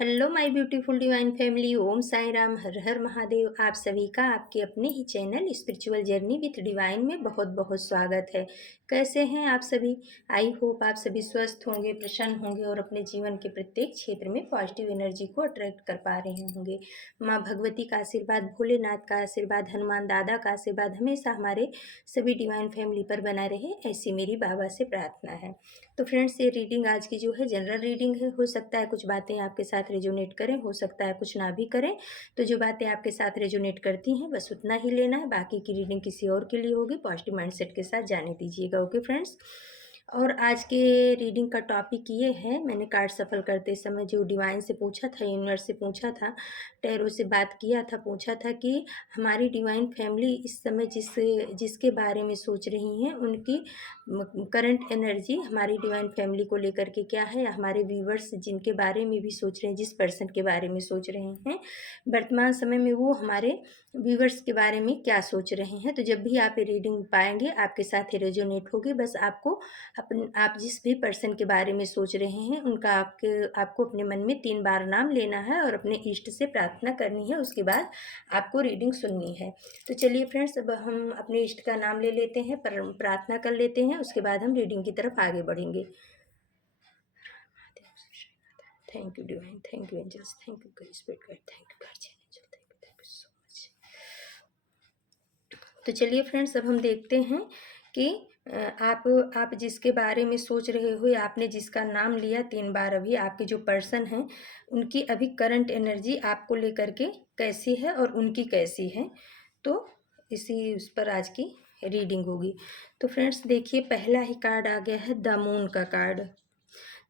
Hello my beautiful divine family. Om Sai Ram, हर हर महादेव। आप सभी का आपके अपने ही channel spiritual journey with divine में बहुत बहुत स्वागत है। कैसे हैं आप सभी? आई होप आप सभी स्वस्थ होंगे, प्रसन्न होंगे और अपने जीवन के प्रत्येक क्षेत्र में पॉजिटिव एनर्जी को अट्रैक्ट कर पा रहे होंगे। माँ भगवती का आशीर्वाद, भोलेनाथ का आशीर्वाद, हनुमान दादा का आशीर्वाद हमेशा हमारे सभी डिवाइन फैमिली पर बना रहे, ऐसी मेरी बाबा से प्रार्थना है। तो फ्रेंड्स, ये रीडिंग आज की जो है जनरल रीडिंग है। हो सकता है कुछ बातें आपके साथ रेजोनेट करें, हो सकता है कुछ ना भी करें। तो जो बातें आपके साथ रेजोनेट करती हैं बस उतना ही लेना है, बाकी की रीडिंग किसी और के लिए होगी। पॉजिटिव माइंडसेट के साथ जाने दीजिएगा। Okay friends. और आज के रीडिंग का टॉपिक ये है, मैंने कार्ड सफल करते समय जो डिवाइन से पूछा था, यूनिवर्स से पूछा था, टैरो से बात किया था, पूछा था कि हमारी डिवाइन फैमिली इस समय जिसके बारे में सोच रही हैं, उनकी करंट एनर्जी हमारी डिवाइन फैमिली को लेकर के क्या है, या हमारे व्यूवर्स जिनके बारे में भी सोच रहे हैं, जिस पर्सन के बारे में सोच रहे हैं वर्तमान समय में, वो हमारे व्यूवर्स के बारे में क्या सोच रहे हैं। तो जब भी आप ये रीडिंग पाएंगे आपके साथ ही रेजोनेट होगी। बस आप जिस भी पर्सन के बारे में सोच रहे हैं उनका आपको अपने मन में 3 बार नाम लेना है और अपने इष्ट से प्रार्थना करनी है। उसके बाद आपको रीडिंग सुननी है। तो चलिए फ्रेंड्स, अब हम अपने इष्ट का नाम ले लेते हैं, प्रार्थना कर लेते हैं, उसके बाद हम रीडिंग की तरफ आगे बढ़ेंगे। Thank you divine, thank you angels, thank you spirit guide, thank you guardian angel, thank you so much. तो चलिए फ्रेंड्स, अब हम देखते हैं कि आप जिसके बारे में सोच रहे हो या आपने जिसका नाम लिया 3 बार, अभी आपके जो पर्सन हैं उनकी अभी करंट एनर्जी आपको लेकर के कैसी है और उनकी कैसी है। तो इसी उस पर आज की रीडिंग होगी। तो फ्रेंड्स देखिए, पहला ही कार्ड आ गया है द मून का कार्ड।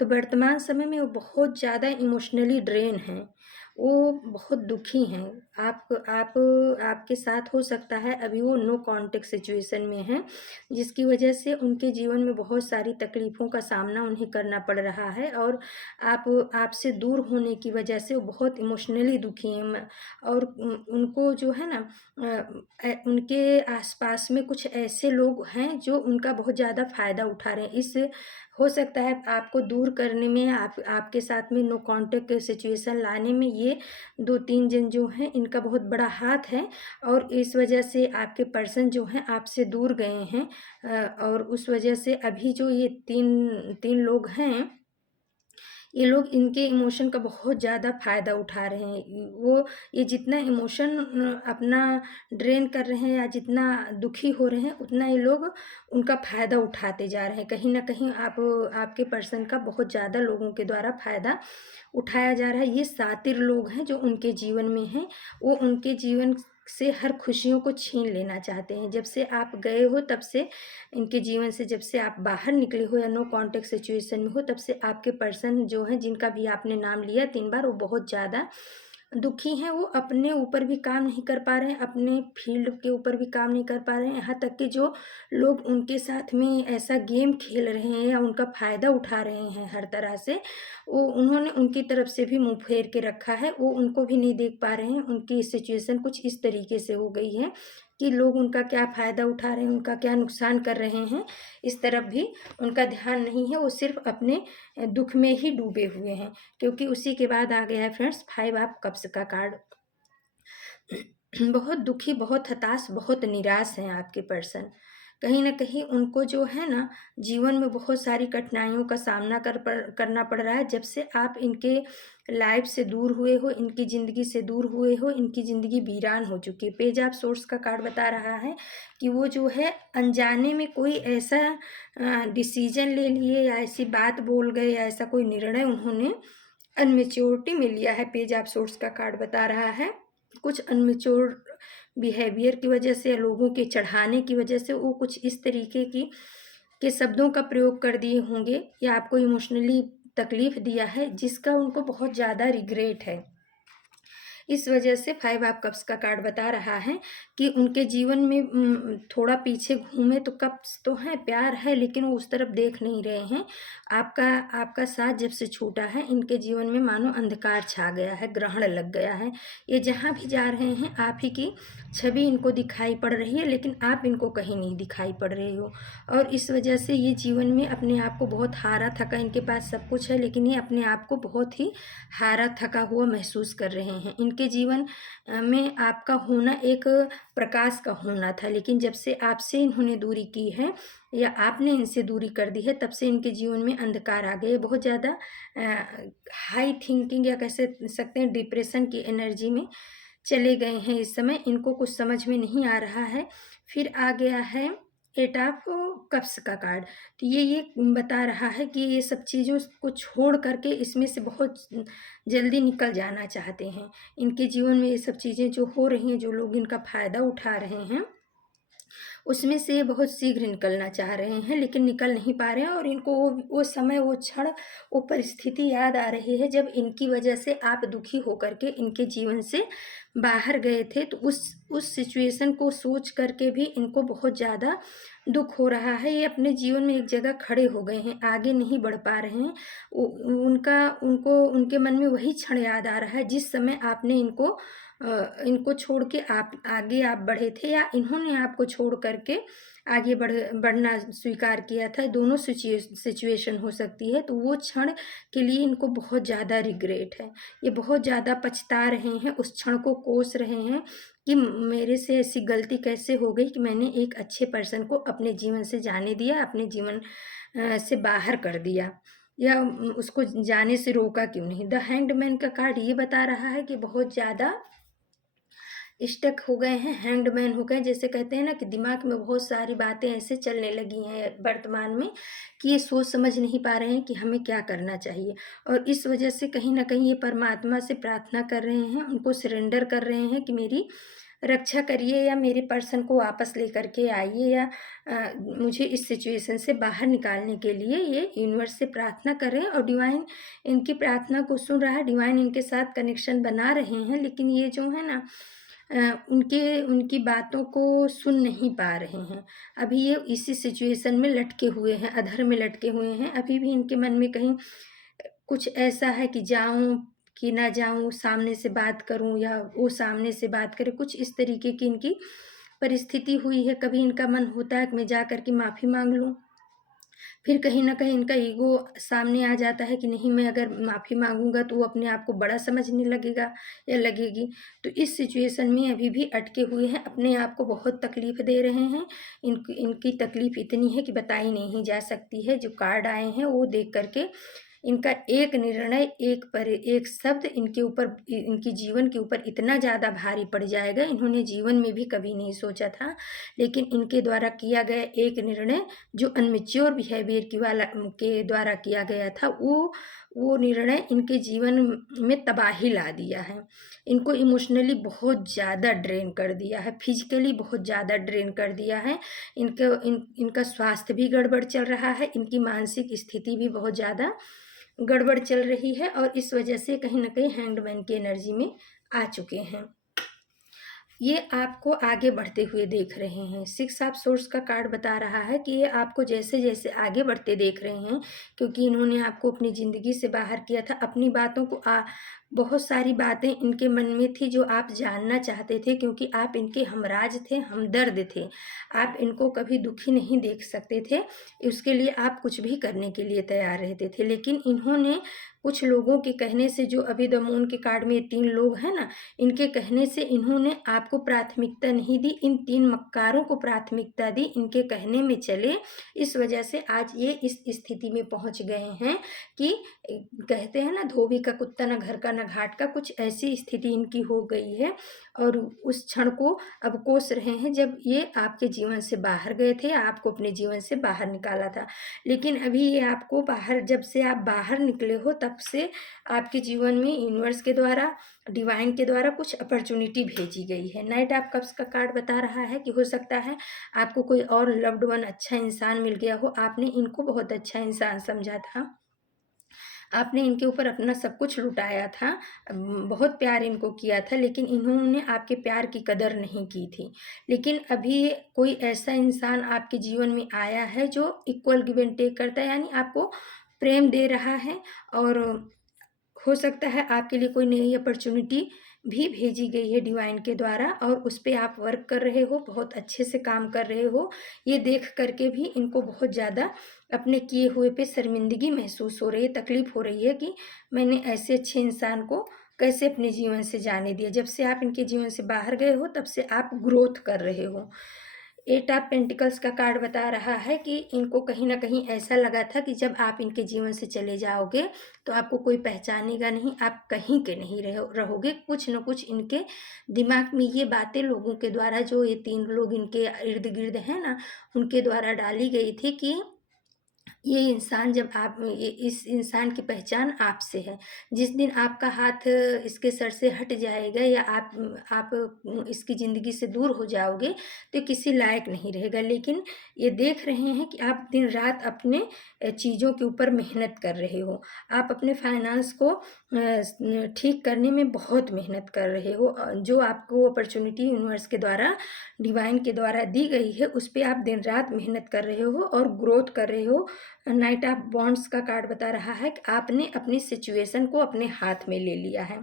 तो वर्तमान समय में वो बहुत ज़्यादा इमोशनली ड्रेन हैं, वो बहुत दुखी हैं। आपके साथ हो सकता है अभी वो नो कांटेक्ट सिचुएशन में हैं, जिसकी वजह से उनके जीवन में बहुत सारी तकलीफ़ों का सामना उन्हें करना पड़ रहा है, और आपसे दूर होने की वजह से वो बहुत इमोशनली दुखी हैं। और उनको जो है ना, उनके आसपास में कुछ ऐसे लोग हैं जो उनका बहुत ज़्यादा फ़ायदा उठा रहे हैं। इस हो सकता है आपको दूर करने में, आपके साथ में नो कांटेक्ट सिचुएशन लाने में ये 2-3 जन जो हैं इनका बहुत बड़ा हाथ है, और इस वजह से आपके पर्सन जो हैं आपसे दूर गए हैं। और उस वजह से अभी जो ये 3 लोग हैं, ये लोग इनके इमोशन का बहुत ज़्यादा फ़ायदा उठा रहे हैं। वो ये जितना इमोशन अपना ड्रेन कर रहे हैं या जितना दुखी हो रहे हैं, उतना ये लोग उनका फ़ायदा उठाते जा रहे हैं। कहीं न कहीं आपके पर्सन का बहुत ज़्यादा लोगों के द्वारा फ़ायदा उठाया जा रहा है। ये शातिर लोग हैं जो उनके जीवन में हैं, वो उनके जीवन से हर खुशियों को छीन लेना चाहते हैं। जब से आप गए हो तब से इनके जीवन से, जब से आप बाहर निकले हो या नो कांटेक्ट सिचुएशन में हो, तब से आपके पर्सन जो हैं, जिनका भी आपने नाम लिया 3 बार, वो बहुत ज़्यादा दुखी हैं। वो अपने ऊपर भी काम नहीं कर पा रहे हैं, अपने फील्ड के ऊपर भी काम नहीं कर पा रहे हैं। यहाँ तक कि जो लोग उनके साथ में ऐसा गेम खेल रहे हैं या उनका फ़ायदा उठा रहे हैं हर तरह से, वो उन्होंने उनकी तरफ से भी मुँह फेर के रखा है। वो उनको भी नहीं देख पा रहे हैं। उनकी सिचुएशन कुछ इस तरीके से हो गई है कि लोग उनका क्या फ़ायदा उठा रहे हैं, उनका क्या नुकसान कर रहे हैं, इस तरफ भी उनका ध्यान नहीं है। वो सिर्फ़ अपने दुःख में ही डूबे हुए हैं। क्योंकि उसी के बाद आ गया है फ्रेंड्स 5 ऑफ कप्स का कार्ड। बहुत दुखी, बहुत हताश, बहुत निराश हैं आपके पर्सन। कहीं न कहीं उनको जो है ना, जीवन में बहुत सारी कठिनाइयों का सामना करना पड़ रहा है। जब से आप इनके लाइफ़ से दूर हुए हो, इनकी ज़िंदगी से दूर हुए हो, इनकी ज़िंदगी वीरान हो चुकी है। पेज ऑफ सोर्स का कार्ड बता रहा है कि वो जो है अनजाने में कोई ऐसा डिसीज़न ले लिए, या ऐसी बात बोल गए, या ऐसा कोई निर्णय उन्होंने अनमैच्योरिटी में लिया है। पेज ऑफ सोर्स का कार्ड बता रहा है कुछ अनमैच्योर बिहेवियर की वजह से या लोगों के चढ़ाने की वजह से वो कुछ इस तरीके के शब्दों का प्रयोग कर दिए होंगे, या आपको इमोशनली तकलीफ़ दिया है, जिसका उनको बहुत ज़्यादा रिग्रेट है। इस वजह से 5 ऑफ कप्स का कार्ड बता रहा है कि उनके जीवन में थोड़ा पीछे घूमे तो कप्स तो हैं, प्यार है, लेकिन वो उस तरफ देख नहीं रहे हैं। आपका आपका साथ जब से छूटा है, इनके जीवन में मानो अंधकार छा गया है, ग्रहण लग गया है। ये जहाँ भी जा रहे हैं आप ही की छवि इनको दिखाई पड़ रही है, लेकिन आप इनको कहीं नहीं दिखाई पड़ रहे हो। और इस वजह से ये जीवन में अपने आप को बहुत हारा थका, इनके पास सब कुछ है लेकिन ये अपने आप को बहुत ही हारा थका हुआ महसूस कर रहे हैं। इनके जीवन में आपका होना एक प्रकाश का होना था, लेकिन जब से आपसे इन्होंने दूरी की है या आपने इनसे दूरी कर दी है, तब से इनके जीवन में अंधकार आ गए। बहुत ज़्यादा हाई थिंकिंग या कह सकते हैं डिप्रेशन की एनर्जी में चले गए हैं इस समय। इनको कुछ समझ में नहीं आ रहा है। फिर आ गया है एट ऑफ कप्स का कार्ड। तो ये बता रहा है कि ये सब चीज़ों को छोड़ करके इसमें से बहुत जल्दी निकल जाना चाहते हैं। इनके जीवन में ये सब चीज़ें जो हो रही हैं, जो लोग इनका फ़ायदा उठा रहे हैं, उसमें से बहुत शीघ्र निकलना चाह रहे हैं, लेकिन निकल नहीं पा रहे हैं। और इनको वो समय, वो क्षण, वो परिस्थिति याद आ रही है जब इनकी वजह से आप दुखी होकर के इनके जीवन से बाहर गए थे। तो उस सिचुएशन को सोच करके भी इनको बहुत ज़्यादा दुख हो रहा है। ये अपने जीवन में एक जगह खड़े हो गए हैं, आगे नहीं बढ़ पा रहे हैं। उनको उनके मन में वही क्षण याद आ रहा है जिस समय आपने इनको छोड़ के आप बढ़े थे, या इन्होंने आपको छोड़ करके आगे बढ़ना स्वीकार किया था। दोनों सिचुएशन हो सकती है। तो वो क्षण के लिए इनको बहुत ज़्यादा रिग्रेट है। ये बहुत ज़्यादा पछता रहे हैं, उस क्षण को कोस रहे हैं कि मेरे से ऐसी गलती कैसे हो गई कि मैंने एक अच्छे पर्सन को अपने जीवन से जाने दिया, अपने जीवन से बाहर कर दिया, या उसको जाने से रोका क्यों नहीं। द हैंग्ड मैन का कार्ड ये बता रहा है कि बहुत ज़्यादा स्टक हो गए हैं, हैंग्ड मैन हो गए। जैसे कहते हैं ना कि दिमाग में बहुत सारी बातें ऐसे चलने लगी हैं वर्तमान में कि ये सोच समझ नहीं पा रहे हैं कि हमें क्या करना चाहिए। और इस वजह से कहीं न कहीं ये परमात्मा से प्रार्थना कर रहे हैं, उनको सरेंडर कर रहे हैं कि मेरी रक्षा करिए, या मेरे पर्सन को वापस लेकर के आइए, या मुझे इस सिचुएशन से बाहर निकालने के लिए ये यूनिवर्स से प्रार्थना कर रहे हैं। और डिवाइन इनकी प्रार्थना को सुन रहा है, डिवाइन इनके साथ कनेक्शन बना रहे हैं, लेकिन ये जो है ना उनकी बातों को सुन नहीं पा रहे हैं। अभी ये इसी सिचुएशन में लटके हुए हैं, अधर में लटके हुए हैं। अभी भी इनके मन में कहीं कुछ ऐसा है कि जाऊँ कि ना जाऊँ, सामने से बात करूँ या वो सामने से बात करे, कुछ इस तरीके की इनकी परिस्थिति हुई है। कभी इनका मन होता है कि मैं जा कर के माफ़ी माँग लूँ, फिर कहीं न कहीं इनका ईगो सामने आ जाता है कि नहीं, मैं अगर माफ़ी माँगूँगा तो वो अपने आप को बड़ा समझने लगेगा या लगेगी। तो इस सिचुएशन में अभी भी अटके हुए हैं, अपने आप को बहुत तकलीफ़ दे रहे हैं। इनकी तकलीफ़ इतनी है कि बताई नहीं जा सकती है। जो कार्ड आए हैं वो देख कर के इनका एक निर्णय, एक शब्द इनके जीवन के ऊपर इतना ज़्यादा भारी पड़ जाएगा, इन्होंने जीवन में भी कभी नहीं सोचा था। लेकिन इनके द्वारा किया गया एक निर्णय, जो अनमैच्योर बिहेवियर के द्वारा किया गया था, वो निर्णय इनके जीवन में तबाही ला दिया है। इनको इमोशनली बहुत ज़्यादा ड्रेन कर दिया है, फिजिकली बहुत ज़्यादा ड्रेन कर दिया है। इनका स्वास्थ्य भी गड़बड़ चल रहा है, इनकी मानसिक स्थिति भी बहुत ज़्यादा गड़बड़ चल रही है, और इस वजह से कहीं न कहीं हैंगमैन की एनर्जी में आ चुके हैं। ये आपको आगे बढ़ते हुए देख रहे हैं। 6 ऑफ सोर्स का कार्ड बता रहा है कि ये आपको जैसे-जैसे आगे बढ़ते देख रहे हैं, क्योंकि इन्होंने आपको अपनी ज़िंदगी से बाहर किया था। अपनी बातों को बहुत सारी बातें इनके मन में थी जो आप जानना चाहते थे, क्योंकि आप इनके हमराज थे, हमदर्द थे। आप इनको कभी दुखी नहीं देख सकते थे, उसके लिए आप कुछ भी करने के लिए तैयार रहते थे। लेकिन इन्होंने कुछ लोगों के कहने से, जो अभी द मून के कार्ड में 3 लोग हैं ना, इनके कहने से इन्होंने आपको प्राथमिकता नहीं दी, इन 3 मक्कारों को प्राथमिकता दी, इनके कहने में चले। इस वजह से आज ये इस स्थिति में पहुँच गए हैं कि कहते हैं ना, धोबी का कुत्ता ना घर का ना घाट का, कुछ ऐसी स्थिति इनकी हो गई है। और उस क्षण को अब कोस रहे हैं जब ये आपके जीवन से बाहर गए थे, आपको अपने जीवन से बाहर निकाला था। लेकिन अभी ये आपको बाहर, जब से आप बाहर निकले हो तब से आपके जीवन में यूनिवर्स के द्वारा, डिवाइन के द्वारा कुछ अपॉर्चुनिटी भेजी गई है। नाइट ऑफ कप्स का कार्ड बता रहा है कि हो सकता है आपको कोई और लव्ड वन, अच्छा इंसान मिल गया हो। आपने इनको बहुत अच्छा इंसान समझा था, आपने इनके ऊपर अपना सब कुछ लुटाया था, बहुत प्यार इनको किया था, लेकिन इन्होंने आपके प्यार की कदर नहीं की थी। लेकिन अभी कोई ऐसा इंसान आपके जीवन में आया है जो इक्वल गिव एंड टेक करता है, यानी आपको प्रेम दे रहा है। और हो सकता है आपके लिए कोई नई अपॉर्चुनिटी भी भेजी गई है डिवाइन के द्वारा, और उस पे आप वर्क कर रहे हो, बहुत अच्छे से काम कर रहे हो। ये देख करके भी इनको बहुत ज़्यादा अपने किए हुए पे शर्मिंदगी महसूस हो रही है, तकलीफ़ हो रही है कि मैंने ऐसे अच्छे इंसान को कैसे अपने जीवन से जाने दिया। जब से आप इनके जीवन से बाहर गए हो तब से आप ग्रोथ कर रहे हो। एट ऑफ पेंटिकल्स का कार्ड बता रहा है कि इनको कहीं न कहीं ऐसा लगा था कि जब आप इनके जीवन से चले जाओगे तो आपको कोई पहचानेगा नहीं, आप कहीं के नहीं रहोगे। कुछ न कुछ इनके दिमाग में ये बातें लोगों के द्वारा, जो ये 3 लोग इनके इर्द-गिर्द हैं ना, उनके द्वारा डाली गई थी कि ये इंसान, जब आप इस इंसान की पहचान आपसे है। जिस दिन आपका हाथ इसके सर से हट जाएगा या आप इसकी ज़िंदगी से दूर हो जाओगे तो किसी लायक नहीं रहेगा। लेकिन ये देख रहे हैं कि आप दिन-रात अपने चीज़ों के ऊपर मेहनत कर रहे हो। आप अपने फाइनेंस को ठीक करने में बहुत मेहनत कर रहे हो। जो आपको अपॉर्च्युनिटी यूनिवर्स के द्वारा, डिवाइन के द्वारा दी गई है, उस पे आप दिन-रात मेहनत कर रहे हो और ग्रोथ कर रहे हो। नाइट ऑफ वॉन्ड्स का कार्ड बता रहा है कि आपने अपनी सिचुएशन को अपने हाथ में ले लिया है।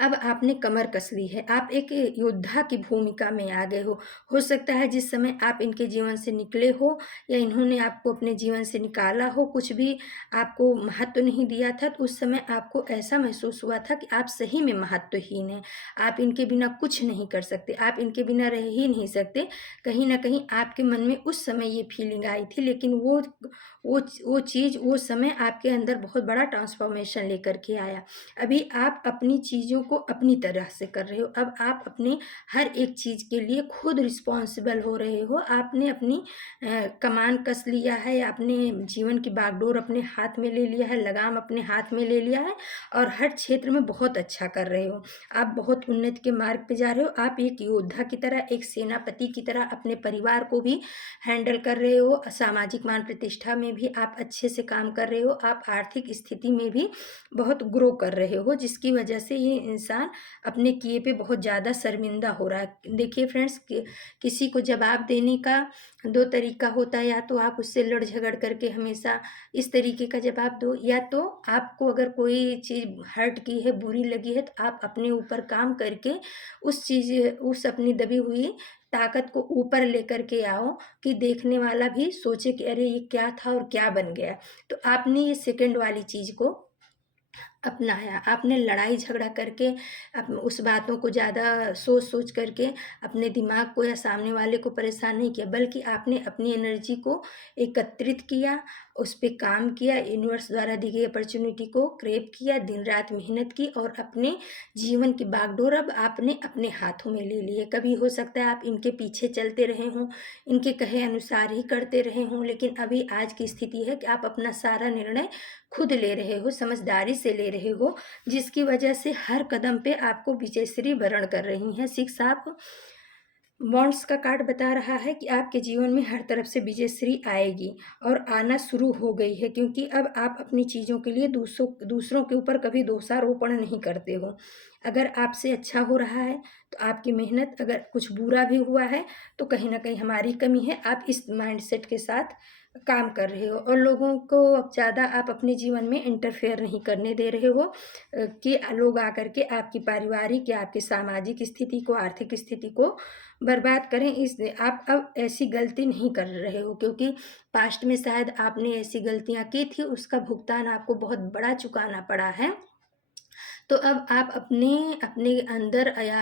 अब आपने कमर कस ली है, आप एक योद्धा की भूमिका में आ गए हो। हो सकता है जिस समय आप इनके जीवन से निकले हो या इन्होंने आपको अपने जीवन से निकाला हो, कुछ भी आपको महत्व नहीं दिया था, तो उस समय आपको ऐसा महसूस हुआ था कि आप सही में महत्वहीन हैं। आप इनके बिना कुछ नहीं कर सकते, आप इनके बिना रह ही नहीं सकते। कहीं न कहीं आपके मन में उस समय ये फीलिंग आई थी, लेकिन वो चीज़, वो समय आपके अंदर बहुत बड़ा ट्रांसफ़ॉर्मेशन लेकर के आया। अभी आप अपनी चीज़ों को अपनी तरह से कर रहे हो। अब आप अपनी हर एक चीज़ के लिए खुद रिस्पॉन्सिबल हो रहे हो। आपने अपनी कमान कस लिया है, या अपने जीवन की बागडोर अपने हाथ में ले लिया है, लगाम अपने हाथ में ले लिया है, और हर क्षेत्र में बहुत अच्छा कर रहे हो। आप बहुत उन्नति के मार्ग पे जा रहे हो। आप एक योद्धा की तरह, एक सेनापति की तरह अपने परिवार को भी हैंडल कर रहे हो। सामाजिक मान प्रतिष्ठा में भी आप अच्छे से काम कर रहे हो। आप आर्थिक स्थिति में भी बहुत ग्रो कर रहे हो, जिसकी वजह से ये इंसान अपने किए पे बहुत ज़्यादा शर्मिंदा हो रहा है। देखिए फ्रेंड्स, किसी को जवाब देने का 2 तरीका होता है, या तो आप उससे लड़ झगड़ करके हमेशा इस तरीके का जवाब दो, या तो आपको अगर कोई चीज़ हर्ट की है, बुरी लगी है, तो आप अपने ऊपर काम करके उस अपनी दबी हुई ताकत को ऊपर लेकर के आओ, कि देखने वाला भी सोचे कि अरे ये क्या था और क्या बन गया। तो आपने ये सेकंड वाली चीज़ को अपनाया। आपने लड़ाई झगड़ा करके उस बातों को ज़्यादा सोच करके अपने दिमाग को या सामने वाले को परेशान नहीं किया, बल्कि आपने अपनी एनर्जी को एकत्रित किया, उस पे काम किया, यूनिवर्स द्वारा दी गई अपॉर्चुनिटी को ग्रैब किया, दिन-रात मेहनत की, और अपने जीवन की बागडोर अब आपने अपने हाथों में ले ली है। कभी हो सकता है आप इनके पीछे चलते रहे हों, इनके कहे अनुसार ही करते रहे हों, लेकिन अभी आज की स्थिति है कि आप अपना सारा निर्णय खुद ले रहे हो, समझदारी से ले रहे हो, जिसकी वजह से हर कदम पे आपको विजयश्री वरण कर रही हैं। 6 ऑफ वॉन्ड्स का कार्ड बता रहा है कि आपके जीवन में हर तरफ से विजयश्री आएगी, और आना शुरू हो गई है, क्योंकि अब आप अपनी चीज़ों के लिए दूसरों के ऊपर कभी दोषारोपण नहीं करते हो। अगर आपसे अच्छा हो रहा है तो आपकी मेहनत, अगर कुछ बुरा भी हुआ है तो कहीं न कहीं हमारी कमी है, आप इस माइंडसेट के साथ काम कर रहे हो, और लोगों को अब ज़्यादा आप अपने जीवन में इंटरफेयर नहीं करने दे रहे हो, कि लोग आकर के आपकी पारिवारिक या आपकी सामाजिक स्थिति को, आर्थिक स्थिति को बर्बाद करें। आप अब ऐसी गलती नहीं कर रहे हो, क्योंकि पास्ट में शायद आपने ऐसी गलतियाँ की थी, उसका भुगतान आपको बहुत बड़ा चुकाना पड़ा है। तो अब आप अपने अपने अंदर, या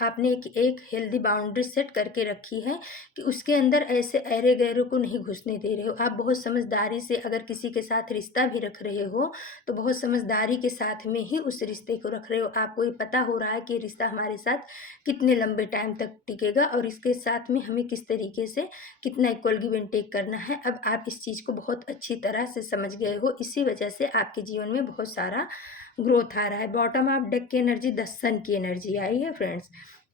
आपने एक हेल्दी बाउंड्री सेट करके रखी है, कि उसके अंदर ऐसे ऐरे-गैरों को नहीं घुसने दे रहे हो। आप बहुत समझदारी से अगर किसी के साथ रिश्ता भी रख रहे हो, तो बहुत समझदारी के साथ में ही उस रिश्ते को रख रहे हो। आपको ये पता हो रहा है कि ये रिश्ता हमारे साथ कितने लंबे टाइम तक टिकेगा, और इसके साथ में हमें किस तरीके से कितना इक्वल गिव एंड टेक करना है। अब आप इस चीज़ को बहुत अच्छी तरह से समझ गए हो, इसी वजह से आपके जीवन में बहुत सारा ग्रोथ आ रहा है। बॉटम ऑफ डेक की एनर्जी 10 सन की एनर्जी आई है फ्रेंड्स।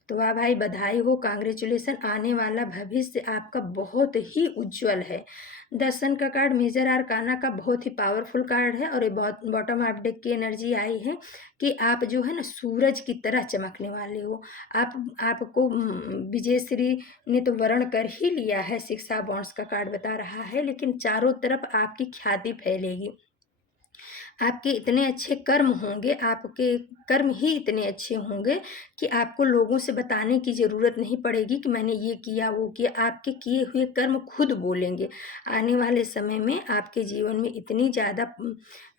तो वाह भाई, बधाई हो, कांग्रेचुलेसन। आने वाला भविष्य आपका बहुत ही उज्जवल है। द सन का कार्ड मेजर आर्काना का बहुत ही पावरफुल कार्ड है और ये बहुत बॉटम ऑफ डेक की एनर्जी आई है कि आप जो है ना सूरज की तरह चमकने वाले हो। आपको विजयश्री ने तो वर्ण कर ही लिया है, 6 ऑफ वांड्स का कार्ड बता रहा है, लेकिन चारों तरफ आपकी ख्याति फैलेगी। आपके इतने अच्छे कर्म होंगे, आपके कर्म ही इतने अच्छे होंगे कि आपको लोगों से बताने की ज़रूरत नहीं पड़ेगी कि मैंने ये किया वो किया। आपके किए हुए कर्म खुद बोलेंगे। आने वाले समय में आपके जीवन में इतनी ज़्यादा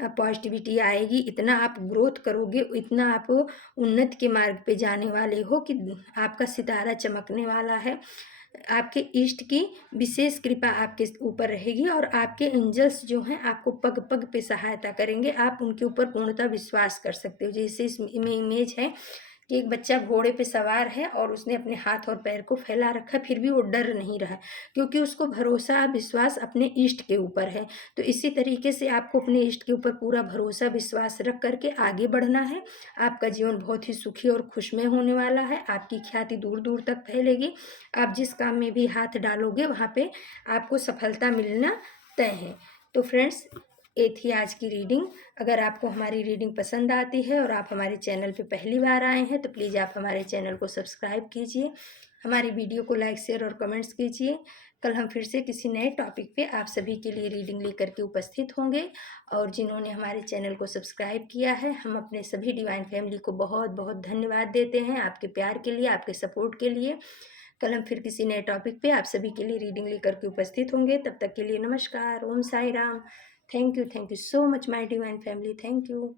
पॉजिटिविटी आएगी, इतना आप ग्रोथ करोगे, इतना आप उन्नति के मार्ग पे जाने वाले हो कि आपका सितारा चमकने वाला है। आपके इष्ट की विशेष कृपा आपके ऊपर रहेगी और आपके एंजल्स जो हैं आपको पग पग पे सहायता करेंगे। आप उनके ऊपर पूर्णतः विश्वास कर सकते हो। जैसे इसमें इमेज है कि एक बच्चा घोड़े पे सवार है और उसने अपने हाथ और पैर को फैला रखा, फिर भी वो डर नहीं रहा, क्योंकि उसको भरोसा विश्वास अपने इष्ट के ऊपर है। तो इसी तरीके से आपको अपने इष्ट के ऊपर पूरा भरोसा विश्वास रख करके आगे बढ़ना है। आपका जीवन बहुत ही सुखी और खुशमय होने वाला है। आपकी ख्याति दूर दूर तक फैलेगी। आप जिस काम में भी हाथ डालोगे वहाँ पे आपको सफलता मिलना तय है। तो फ्रेंड्स, ये थी आज की रीडिंग। अगर आपको हमारी रीडिंग पसंद आती है और आप हमारे चैनल पे पहली बार आए हैं तो प्लीज़ आप हमारे चैनल को सब्सक्राइब कीजिए, हमारी वीडियो को लाइक शेयर और कमेंट्स कीजिए। कल हम फिर से किसी नए टॉपिक पे आप सभी के लिए रीडिंग लेकर के उपस्थित होंगे। और जिन्होंने हमारे चैनल को सब्सक्राइब किया है, हम अपने सभी डिवाइन फैमिली को बहुत बहुत धन्यवाद देते हैं आपके प्यार के लिए, आपके सपोर्ट के लिए। कल हम फिर किसी नए टॉपिक पे आप सभी के लिए रीडिंग लेकर के उपस्थित होंगे। तब तक के लिए नमस्कार, Om Sai Ram. Thank you so much my divine family, thank you.